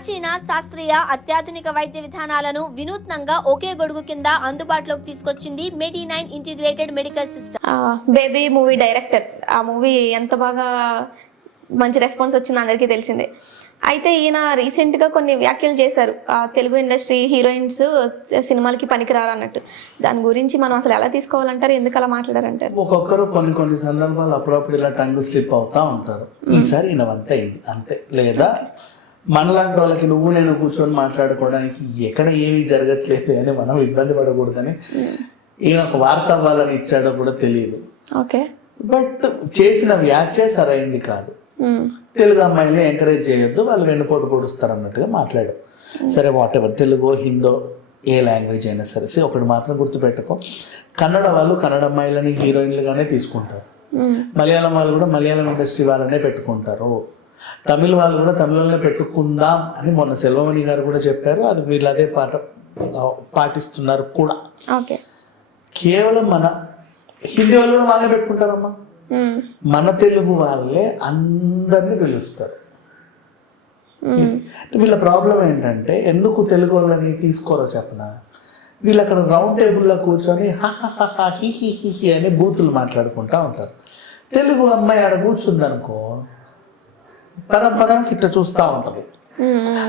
ప్రాచీన శాస్త్రీయ అత్యాధునిక వైద్య విధానాలను వినూత్నంగా ఒకే గొడుగు కింద అందుబాటులోకి తీసుకొచ్చింది మెడి9 integrated medical system. Baby movie director, ఆ మూవీ ఎంత బాగా మంచి రెస్పాన్స్ వచ్చింది అందరికీ తెలిసిందే. అయితే ఈయన రీసెంట్ గా కొన్ని వ్యాఖ్యలు చేశారు, తెలుగు ఇండస్ట్రీ హీరోయిన్స్ సినిమాలకి పనికిరారు అన్నట్టు. దాని గురించి మనం అసలు ఎలా తీసుకోవాలంటారు, ఎందుకు అలా మాట్లాడారంటారు? ఒక్కొక్కరు కొన్ని సందర్భాలు అప్పుడప్పుడు ఇలా టంగ్ స్లిప్ అవుతా ఉంటారు. ఈసారి ఈయన అంతే అయింది అంతే. లేదా మనలాంటి వాళ్ళకి నువ్వు నేను కూర్చొని మాట్లాడుకోవడానికి ఎక్కడ ఏమీ జరగట్లేదు అని మనం ఇబ్బంది పడకూడదని ఈయన ఒక వార్త అవ్వాలని ఇచ్చాడో కూడా తెలియదు. ఓకే, బట్ చేసిన వ్యాఖ్య సరైంది కాదు. తెలుగు అమ్మాయిని ఎంకరేజ్ చేయొద్దు, వాళ్ళు వెన్నుపోటు పొడుస్తారు అన్నట్టుగా మాట్లాడు. సరే, వాట్ ఎవర్, తెలుగో హిందో ఏ లాంగ్వేజ్ అయినా సరే. ఒకటి మాత్రం గుర్తుపెట్టుకో, కన్నడ వాళ్ళు కన్నడ అమ్మాయిలని హీరోయిన్లుగానే తీసుకుంటారు, మలయాళం వాళ్ళు కూడా మలయాళం ఇండస్ట్రీ వాళ్ళనే పెట్టుకుంటారు, తమిళ వాళ్ళు కూడా తమిళనే పెట్టుకుందాం అని మొన్న సెల్వమణి గారు కూడా చెప్పారు. అది వీళ్ళు అదే పాటిస్తున్నారు కూడా. కేవలం మన హిందీ వాళ్ళు కూడా వాళ్ళే పెట్టుకుంటారమ్మా, మన తెలుగు వాళ్ళే అందరినీ పిలుస్తారు. వీళ్ళ ప్రాబ్లం ఏంటంటే ఎందుకు తెలుగు వాళ్ళని తీసుకోరో చెప్పనా, వీళ్ళు అక్కడ రౌండ్ టేబుల్లో కూర్చొని హి అని బూతులు మాట్లాడుకుంటా ఉంటారు. తెలుగు అమ్మాయి ఆడ కూర్చుందనుకో పరంపరానికి ఇట్లా చూస్తూ ఉంటుంది.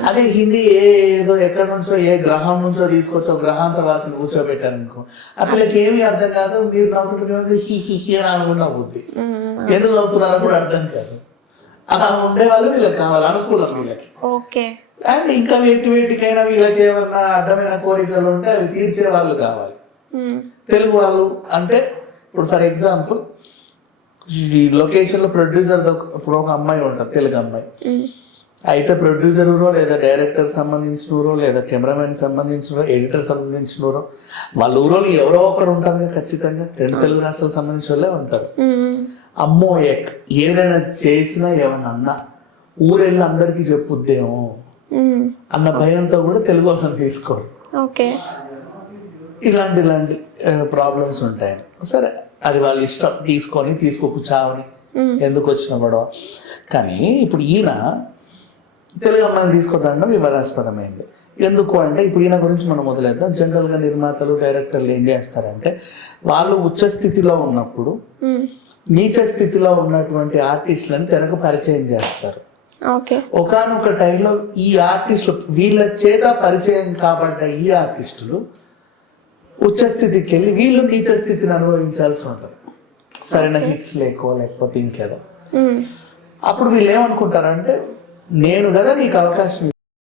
అదే హిందీ ఏదో ఎక్కడి నుంచో ఏ గ్రహం నుంచో తీసుకొచ్చో గ్రహాంతర వాసిని కూర్చోబెట్టాను అనుకో, ఆ పిల్లకి ఏమీ అర్థం కాదు. మీరు నవ్వుతుంటే హి అని అనుకున్న బుద్ధి, ఎందుకు నవ్వుతున్నారో కూడా అర్థం కాదు. అలా ఉండే వాళ్ళు వీళ్ళకి కావాలి, అనుకూలం వీళ్ళకి. అండ్ ఇంకా వేటికైనా వీళ్ళకి ఏమన్నా అడ్డమైన కోరికలు ఉంటే అవి తీర్చే వాళ్ళు కావాలి. తెలుగు వాళ్ళు అంటే ఇప్పుడు ఫర్ ఎగ్జాంపుల్ ఈ లొకేషన్ లో ప్రొడ్యూసర్ ఇప్పుడు ఒక అమ్మాయి ఉంటారు, తెలుగు అమ్మాయి అయితే ప్రొడ్యూసర్ లేదా డైరెక్టర్ సంబంధించిన లేదా కెమెరామెన్ సంబంధించిన ఎడిటర్ సంబంధించిన వాళ్ళ ఊరోళ్ళు ఎవరో ఒకరు ఉంటారు ఖచ్చితంగా. రెండు తెలుగు రాష్ట్రాలకు సంబంధించిన వాళ్ళే ఉంటారు. అమ్మో ఏదైనా చేసినా ఏమన్నా అన్నా ఊరెళ్ళి అందరికీ చెప్పుద్దేమో అన్న భయంతో కూడా తెలుగు వాళ్ళని తీసుకోరు. ఇలాంటి ప్రాబ్లమ్స్ ఉంటాయి. సరే, అది వాళ్ళ ఇష్టం, తీసుకొని తీసుకోకుచావని ఎందుకు వచ్చిన గొడవ. కానీ ఇప్పుడు ఈయన తెలుగు అమ్మాయిని తీసుకొద్దాం వివాదాస్పదమైంది. ఎందుకు అంటే ఇప్పుడు ఈయన గురించి మనం మొదలెద్దాం. జనరల్గా నిర్మాతలు డైరెక్టర్లు ఏం చేస్తారంటే వాళ్ళు ఉచ్చ స్థితిలో ఉన్నప్పుడు నీచ స్థితిలో ఉన్నటువంటి ఆర్టిస్టులను తెరకు పరిచయం చేస్తారు. ఒకానొక టైంలో ఈ ఆర్టిస్టులు వీళ్ళ చేత పరిచయం కాబడ్డ ఈ ఆర్టిస్టులు ఉచ్చ స్థితికి వెళ్ళి వీళ్ళు నీచ స్థితిని అనుభవించాల్సి ఉంటుంది, సరైన హిట్స్ లేకపోతే ఇంకేదో. అప్పుడు వీళ్ళు ఏమనుకుంటారంటే నేను కదా నీకు అవకాశం